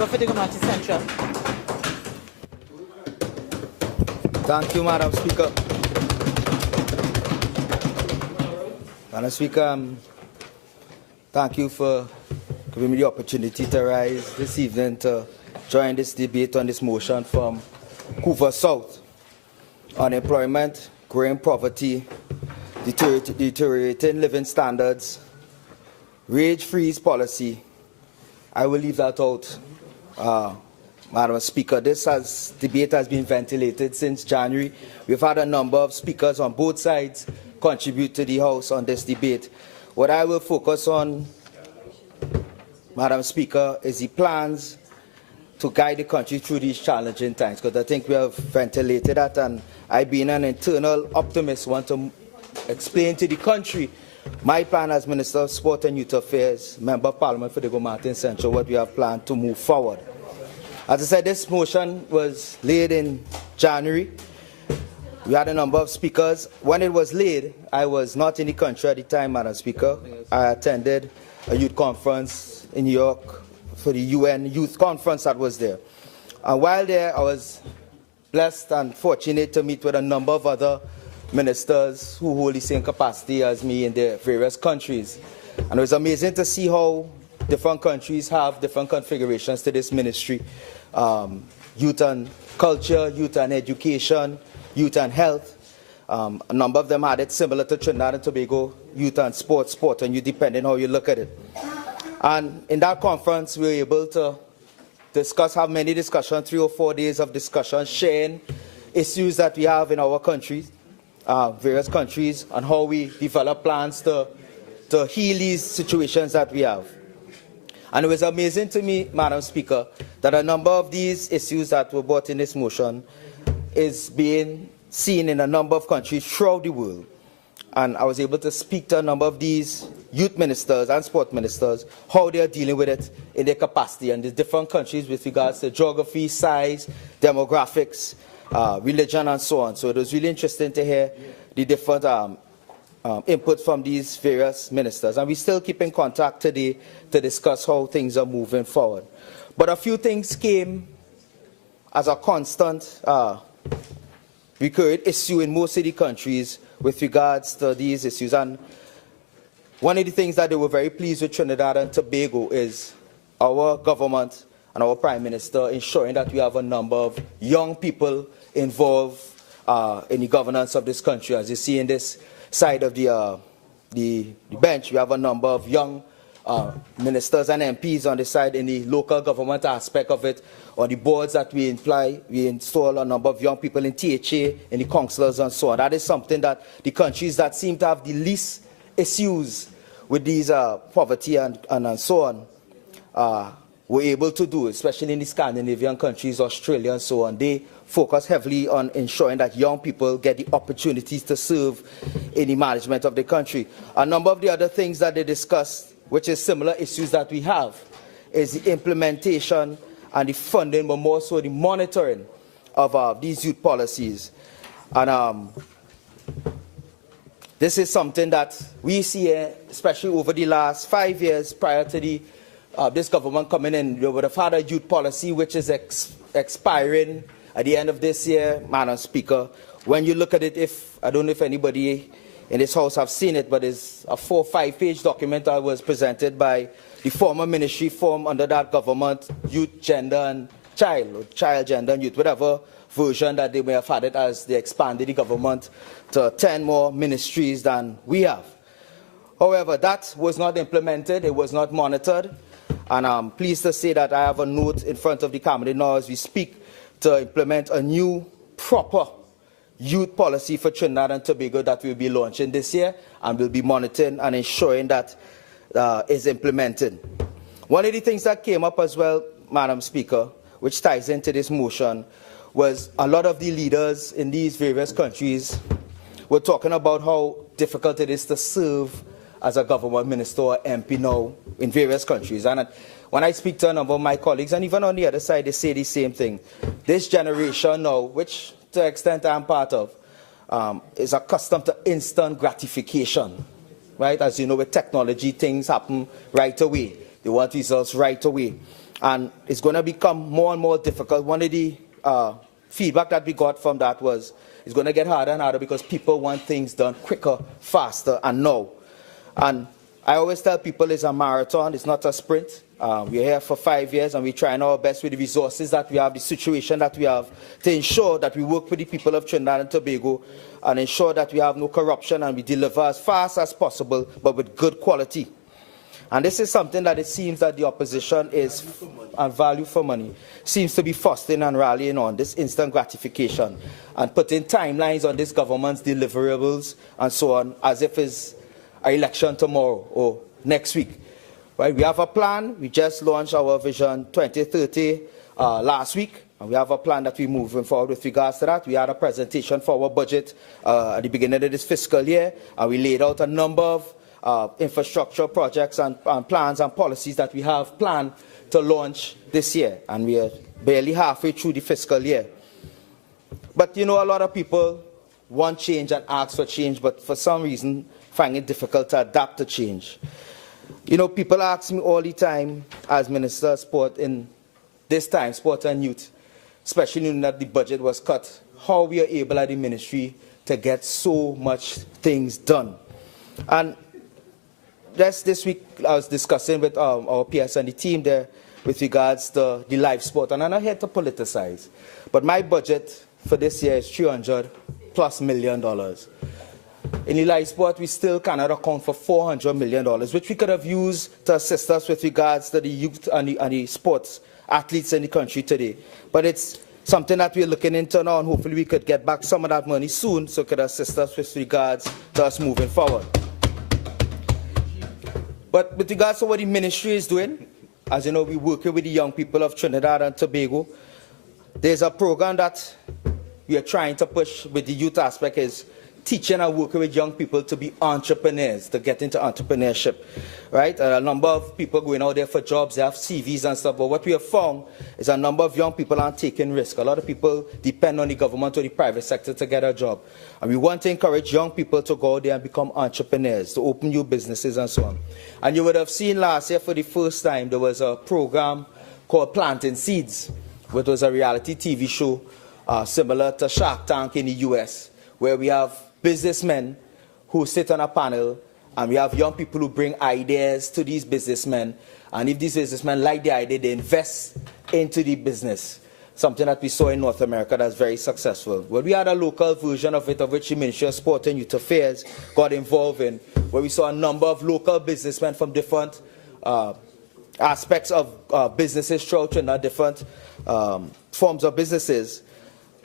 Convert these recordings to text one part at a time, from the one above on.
Member for Digomati Central. Thank you, Madam Speaker. Madam Speaker, thank you for giving me the opportunity to rise this evening to join this debate on this motion from Coover South. Unemployment, growing poverty, deteriorating living standards, wage freeze policy. I will leave that out, Madam Speaker. This debate has been ventilated since January. We've had a number of speakers on both sides contribute to the House on this debate. What I will focus on, Madam Speaker, is the plans to guide the country through these challenging times, because I think we have ventilated that, and I, being an internal optimist, want to explain to the country my plan as Minister of Sport and Youth Affairs, Member of Parliament for Digomati Central, what we have planned to move forward. As I said, this motion was laid in January. We had a number of speakers. When it was laid, I was not in the country at the time, Madam Speaker. I attended a youth conference in New York for the UN Youth Conference that was there. And while there, I was blessed and fortunate to meet with a number of other ministers who hold the same capacity as me in their various countries. And it was amazing to see how different countries have different configurations to this ministry. Youth and culture, youth and education, youth and health. A number of them had it similar to Trinidad and Tobago, youth and sport and youth, depending how you look at it. And in that conference, we were able to discuss, have many discussions, 3 or 4 days of discussion, sharing issues that we have in our countries, various countries, and how we develop plans to heal these situations that we have. And it was amazing to me, Madam Speaker, that a number of these issues that were brought in this motion is being seen in a number of countries throughout the world. And I was able to speak to a number of these youth ministers and sport ministers, how they are dealing with it in their capacity and the different countries with regards to geography, size, demographics, religion, and so on. So it was really interesting to hear the different input from these various ministers. And we still keep in contact today to discuss how things are moving forward. But a few things came as a constant recurrent issue in most of the countries with regards to these issues. And one of the things that they were very pleased with Trinidad and Tobago is our government and our Prime Minister ensuring that we have a number of young people involved in the governance of this country. As you see in this side of the bench, we have a number of young ministers and MPs on the side in the local government aspect of it. On the boards that we install a number of young people in THA, in the councillors and so on. That is something that the countries that seem to have the least issues with these poverty and so on were able to do, especially in the Scandinavian countries, Australia and so on. They focus heavily on ensuring that young people get the opportunities to serve in the management of the country. A number of the other things that they discussed, which is similar issues that we have, is the implementation and the funding, but more so the monitoring of these youth policies. And this is something that we see, especially over the last 5 years prior to this government coming in. We would have had a youth policy which is expiring at the end of this year, Madam Speaker. When you look at it, I don't know if anybody in this House have seen it, but it's a 4- or 5-page document that was presented by the former ministry formed under that government, Youth, Gender and Child, or Child, Gender and Youth, whatever version that they may have had it, as they expanded the government to 10 more ministries than we have. However, that was not implemented, it was not monitored, and I'm pleased to say that I have a note in front of the Cabinet now as we speak to implement a new, proper youth policy for Trinidad and Tobago that will be launching this year and will be monitoring and ensuring that is implemented. One of the things that came up as well, Madam Speaker, which ties into this motion, was a lot of the leaders in these various countries were talking about how difficult it is to serve as a government minister or MP now in various countries. And when I speak to a number of my colleagues, and even on the other side, they say the same thing. This generation now, which to the extent I'm part of, is accustomed to instant gratification. Right? As you know, with technology, things happen right away. They want results right away. And it's going to become more and more difficult. One of the feedback that we got from that was it's going to get harder and harder because people want things done quicker, faster, and now. And I always tell people it's a marathon, it's not a sprint. We're here for 5 years and we're trying our best with the resources that we have, the situation that we have, to ensure that we work with the people of Trinidad and Tobago and ensure that we have no corruption and we deliver as fast as possible, but with good quality. And this is something that it seems that the opposition is, and value for money, seems to be fostering and rallying on, this instant gratification, and putting timelines on this government's deliverables and so on, as if it's an election tomorrow or next week. Right? We have a plan. We just launched our Vision 2030 last week, and we have a plan that we're moving forward with regards to that. We had a presentation for our budget at the beginning of this fiscal year, and we laid out a number of infrastructure projects and plans and policies that we have planned to launch this year, and we are barely halfway through the fiscal year. But you know, a lot of people want change and ask for change, but for some reason find it difficult to adapt to change. You know, people ask me all the time, as Minister of Sport in this time, Sport and Youth, especially knowing that the budget was cut, how we are able at the ministry to get so much things done. And just this week, I was discussing with our PS and the team there with regards to the live sport, and I'm not here to politicize, but my budget for this year is $300+ million. In the live sport, we still cannot account for $400 million, which we could have used to assist us with regards to the youth and the sports athletes in the country today. But it's something that we're looking into now, and hopefully we could get back some of that money soon so it could assist us with regards to us moving forward. But with regards to what the ministry is doing, as you know, we're working with the young people of Trinidad and Tobago. There's a program that we are trying to push with the youth aspect, is teaching and working with young people to be entrepreneurs, to get into entrepreneurship, right? A number of people going out there for jobs, they have CVs and stuff, but what we have found is a number of young people aren't taking risks. A lot of people depend on the government or the private sector to get a job. And we want to encourage young people to go out there and become entrepreneurs, to open new businesses and so on. And you would have seen last year for the first time, there was a program called Planting Seeds, which was a reality TV show similar to Shark Tank in the US, where we have businessmen who sit on a panel, and we have young people who bring ideas to these businessmen, and if these businessmen like the idea, they invest into the business, something that we saw in North America that's very successful. Well, we had a local version of it, of which the Ministry of Sport and Youth Affairs got involved in, where we saw a number of local businessmen from different aspects of businesses throughout Trinidad, different forms of businesses,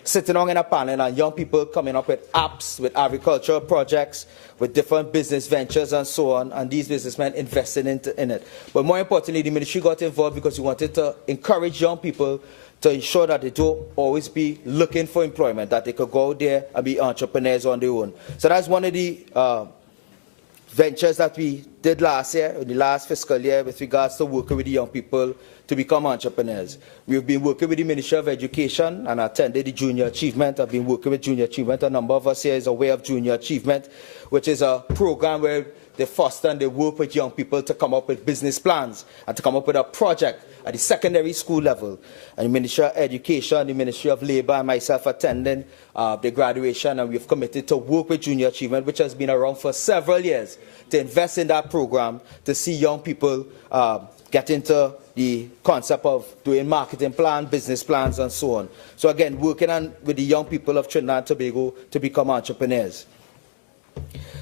sitting on in a panel, and young people coming up with apps, with agricultural projects, with different business ventures and so on, and these businessmen invested in it. But more importantly, the ministry got involved because we wanted to encourage young people to ensure that they don't always be looking for employment, that they could go out there and be entrepreneurs on their own. So that's one of the ventures that we did last year, in the last fiscal year, with regards to working with the young people to become entrepreneurs. We've been working with the Ministry of Education and attended the Junior Achievement. I've been working with Junior Achievement. A number of us here is aware of Junior Achievement, which is a program where they foster and they work with young people to come up with business plans and to come up with a project at the secondary school level. And the Ministry of Education, the Ministry of Labour, and myself attending the graduation, and we've committed to work with Junior Achievement, which has been around for several years, to invest in that program, to see young people get into the concept of doing marketing plans, business plans, and so on. So again, working on with the young people of Trinidad and Tobago to become entrepreneurs.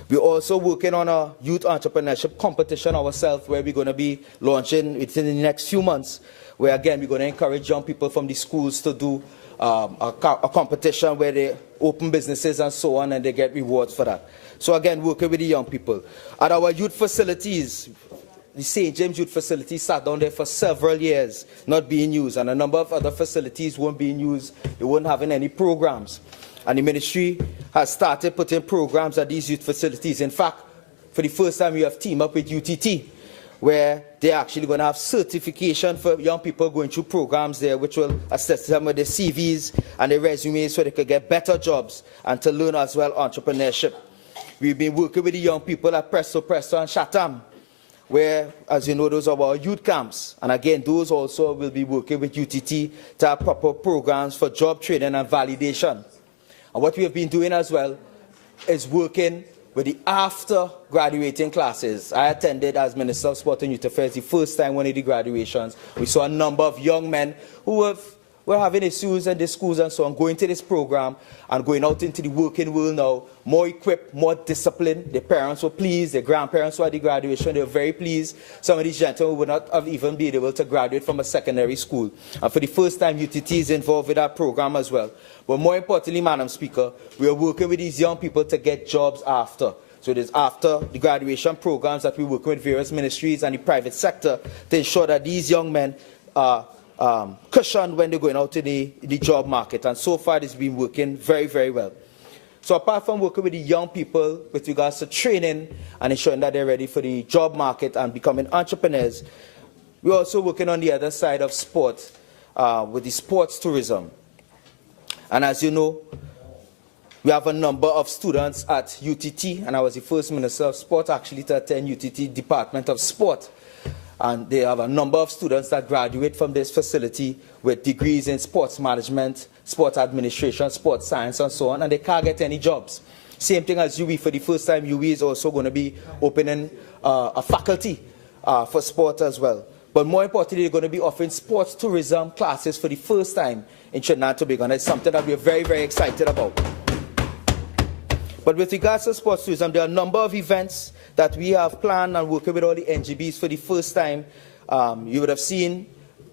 We're also working on a youth entrepreneurship competition ourselves, where we're going to be launching within the next few months, where again we're going to encourage young people from the schools to do a competition where they open businesses and so on, and they get rewards for that. So again, working with the young people. At our youth facilities, the St. James Youth Facility sat down there for several years, not being used, and a number of other facilities weren't being used. They weren't having any programs. And the ministry has started putting programs at these youth facilities. In fact, for the first time, we have teamed up with UTT, where they're actually going to have certification for young people going through programs there, which will assist them with their CVs and their resumes so they could get better jobs and to learn as well entrepreneurship. We've been working with the young people at Presto and Chatham, where, as you know, those are our youth camps. And again, those also will be working with UTT to have proper programs for job training and validation. And what we have been doing as well is working with the after graduating classes. I attended as Minister of Sport and Youth Affairs the first time one of the graduations. We saw a number of young men who were having issues in the schools and so on, going to this program and going out into the working world now, more equipped, more disciplined. Their parents were pleased, their grandparents were at the graduation, they were very pleased. Some of these gentlemen would not have even been able to graduate from a secondary school. And for the first time, UTT is involved with that program as well. But more importantly, Madam Speaker, we are working with these young people to get jobs after. So there's after the graduation programs that we work with various ministries and the private sector to ensure that these young men are cushioned when they're going out in the job market. And so far, it's been working very, very well. So apart from working with the young people with regards to training and ensuring that they're ready for the job market and becoming entrepreneurs, we're also working on the other side of sport with the sports tourism. And as you know, we have a number of students at UTT, and I was the first Minister of Sport actually to attend UTT Department of Sport. And they have a number of students that graduate from this facility with degrees in sports management, sports administration, sports science, and so on, and they can't get any jobs. Same thing as UWI. For the first time, UWI is also going to be opening a faculty for sport as well. But more importantly, they're going to be offering sports tourism classes for the first time in Trinidad and Tobago, and it's something that we're very, very excited about. But with regards to sports tourism, there are a number of events that we have planned and working with all the NGBs for the first time. You would have seen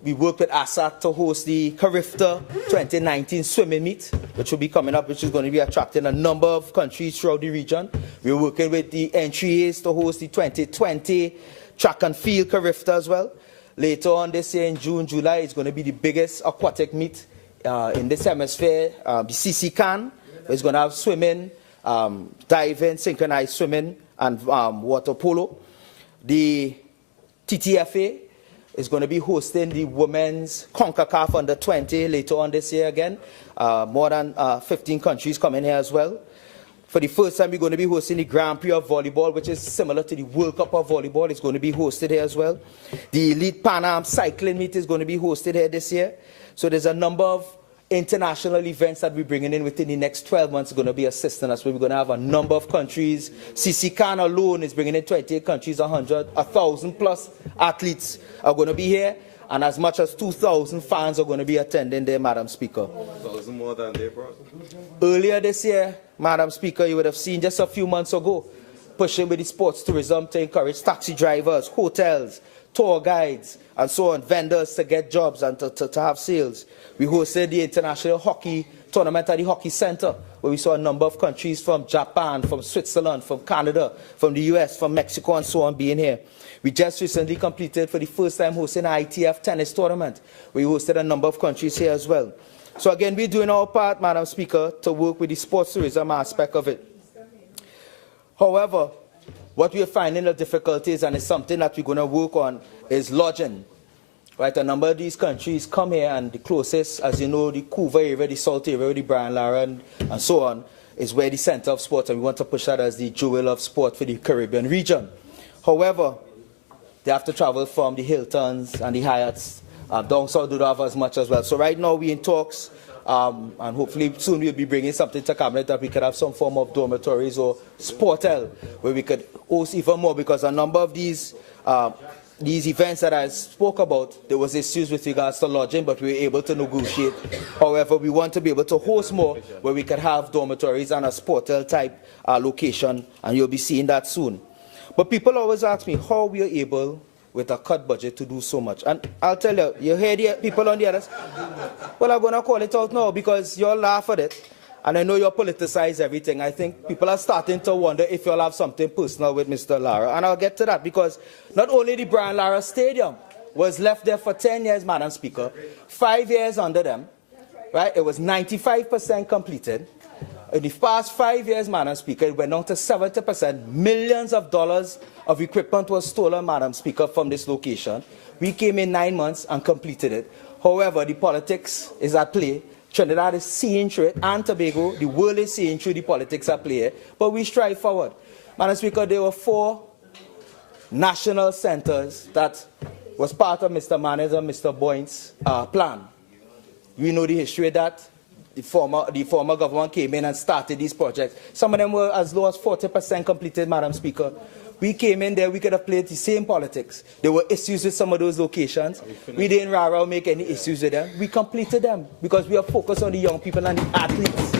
we worked with ASAT to host the Carifta 2019 swimming meet, which will be coming up, which is going to be attracting a number of countries throughout the region. We're working with the NTAs to host the 2020 track and field Carifta as well. Later on this year in June, July, it's going to be the biggest aquatic meet in this hemisphere, the CC-CAN. It's going to have swimming, diving, synchronized swimming, and water polo. The TTFA is going to be hosting the Women's CONCACAF Under 20 later on this year again. More than 15 countries coming here as well. For the first time, we're going to be hosting the Grand Prix of Volleyball, which is similar to the World Cup of Volleyball. It's going to be hosted here as well. The Elite Pan Am Cycling Meet is going to be hosted here this year. So there's a number of international events that we're bringing in within the next 12 months are going to be assisting us. We're going to have a number of countries. CC-CAN alone is bringing in 28 countries, 1,000 plus athletes are going to be here. And as much as 2,000 fans are going to be attending there, Madam Speaker. 1,000 more than they brought. Earlier this year, Madam Speaker, you would have seen just a few months ago, pushing with the sports tourism to encourage taxi drivers, hotels, tour guides, and so on, vendors to get jobs and to have sales. We hosted the International Hockey Tournament at the Hockey Center, where we saw a number of countries from Japan, from Switzerland, from Canada, from the US, from Mexico, and so on being here. We just recently completed, for the first time, hosting an ITF tennis tournament. We hosted a number of countries here as well. So again, we're doing our part, Madam Speaker, to work with the sports tourism aspect of it. However, what we are finding the difficulties, and it's something that we're going to work on, is lodging. Right, a number of these countries come here, and the closest, as you know, the Couva area, the Salt area, the Brian Lara, and so on, is where the center of sport, and we want to push that as the jewel of sport for the Caribbean region. However, they have to travel from the Hiltons and the Hyatts down south, do not have as much as well. So right now we're in talks, and hopefully soon we'll be bringing something to Cabinet that we could have some form of dormitories or sportel where we could host even more, because a number of these events that I spoke about, there was issues with regards to lodging, but we were able to negotiate. However, we want to be able to host more where we could have dormitories and a sportel type location, and you'll be seeing that soon. But people always ask me how we are able, with a cut budget, to do so much. And I'll tell you, you hear the people on the others, well, I'm going to call it out now because you all laugh at it. And I know you politicize everything. I think people are starting to wonder if you'll have something personal with Mr. Lara. And I'll get to that, because not only the Brian Lara Stadium was left there for 10 years, Madam Speaker, 5 years under them, right? It was 95% completed. In the past 5 years, Madam Speaker, it went down to 70%. Millions of dollars of equipment was stolen, Madam Speaker, from this location. We came in 9 months and completed it. However, the politics is at play. Trinidad is seeing through it, and Tobago, the world is seeing through the politics at play. But we strive forward. Madam Speaker, there were 4 national centers that was part of Mr. Manes and Mr. Boyne's plan. We know the history of that. The former government came in and started these projects. Some of them were as low as 40% completed, Madam Speaker. We came in there, we could have played the same politics. There were issues with some of those locations. We didn't rah-rah make any issues with them. We completed them because we are focused on the young people and the athletes.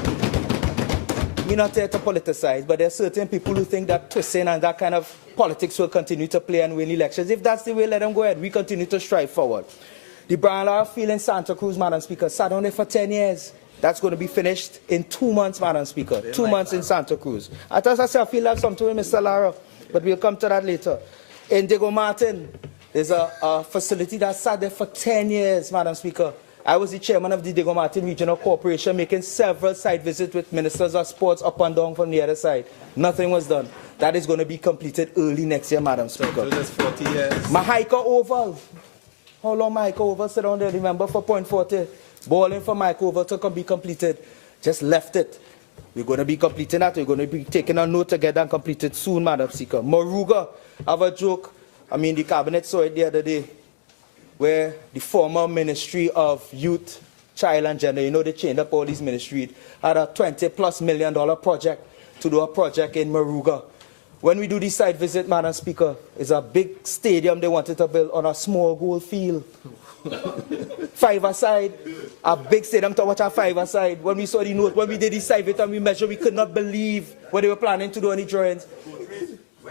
We're not there to politicize, but there are certain people who think that twisting and that kind of politics will continue to play and win elections. If that's the way, let them go ahead. We continue to strive forward. The Brian Lara Field in Santa Cruz, Madam Speaker, sat on there for 10 years. That's going to be finished in 2 months, Madam Speaker. 2 months in Santa Cruz. I thought I feel like something with Mr. Lara, but we'll come to that later. In Diego Martin, there's a facility that sat there for 10 years, Madam Speaker. I was the chairman of the Diego Martin Regional Corporation, making several site visits with ministers of sports up and down from the other side. Nothing was done. That is going to be completed early next year, Madam Speaker. So just 40 years. Mahaika Oval. How long Mahaika Oval sit down there, remember, for Point 40? Balling for Mahaika Oval to be completed. Just left it. We're going to be completing that. We're going to be taking a note together and complete it soon, Madam Speaker. Moruga, I have a joke. I mean, the cabinet saw it the other day, where the former Ministry of Youth, Child and Gender, you know, they changed up all these ministries, had a $20+ million project to do a project in Moruga. When we do this site visit, Madam Speaker, it's a big stadium they wanted to build on a small goal field. 5-a-side, a big stadium to watch a 5-a-side. When we saw the note, when we did the site visit and we measured, we could not believe what they were planning to do on the drawings.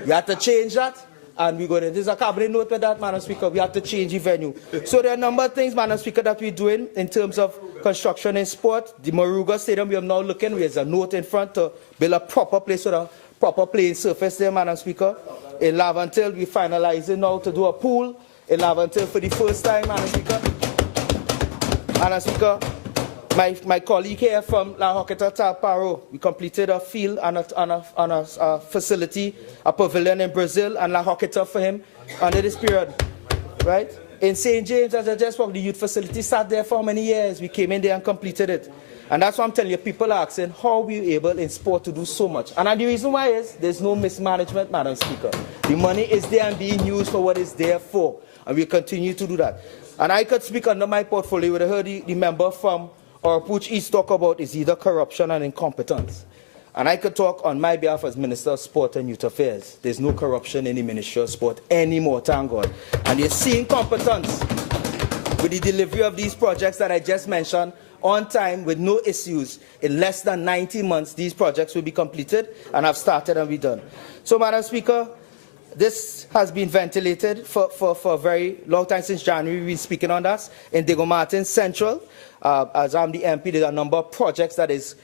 We had to change that. And we're going to, there's a cabinet note with that, Madam Speaker. We have to change the venue. So there are a number of things, Madam Speaker, that we're doing in terms of construction and sport. The Moruga Stadium, we are now looking, there's a note in front to build a proper place with a proper playing surface there, Madam Speaker. In Laventille, we're finalizing now to do a pool. In Laventille for the first time, Madam Speaker. Madam Speaker, my colleague here from La Hoqueta Talparo, we completed a field and a facility, a pavilion in Brazil, and La Hoqueta for him under this period, right? In St. James, as I just spoke, the youth facility sat there for how many years? We came in there and completed it. And that's why I'm telling you, people are asking, how are we able in sport to do so much? And the reason why is, there's no mismanagement, Madam Speaker. The money is there and being used for what it's there for, and we continue to do that. And I could speak under my portfolio, what I heard the member from Oropouche East talk about is either corruption and incompetence. And I could talk on my behalf as Minister of Sport and Youth Affairs. There's no corruption in the Ministry of Sport anymore, thank God. And you're seeing competence with the delivery of these projects that I just mentioned on time with no issues. In less than 90 months, these projects will be completed and have started and be done. So, Madam Speaker, this has been ventilated for a very long time. Since January, we've been speaking on that. In Diego Martin Central, as I'm the MP, there's a number of projects that is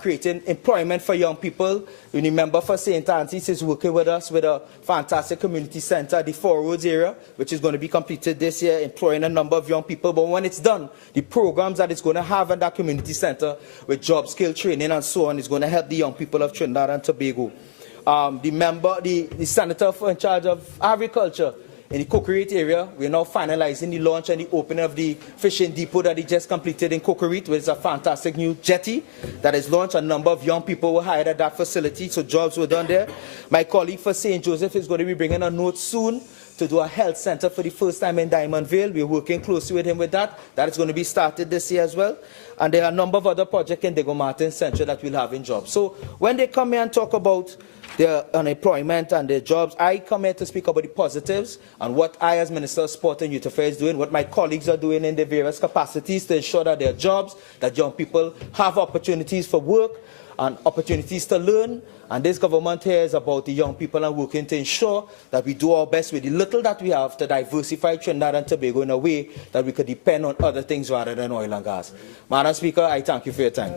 creating employment for young people. You remember for St. Anthony's is working with us with a fantastic community center, the Four Roads area, which is going to be completed this year, employing a number of young people. But when it's done, the programs that it's going to have in that community center with job skill training and so on is going to help the young people of Trinidad and Tobago. The senator in charge of agriculture in the Cocorite area, we're now finalizing the launch and the opening of the fishing depot that he just completed in Cocorite, which is a fantastic new jetty that is launched. A number of young people were hired at that facility, so jobs were done there. My colleague for St. Joseph is going to be bringing a note soon to do a health center for the first time in Diamond Vale. We're working closely with him with that. That is going to be started this year as well. And there are a number of other projects in Diego Martin Central that will have in jobs. So when they come here and talk about their unemployment and their jobs, I come here to speak about the positives and what I as Minister of Sport and Youth Affairs is doing, what my colleagues are doing in their various capacities to ensure that there are jobs, that young people have opportunities for work and opportunities to learn. And this government here is about the young people and working to ensure that we do our best with the little that we have to diversify Trinidad and Tobago in a way that we could depend on other things rather than oil and gas. Madam Speaker, I thank you for your time.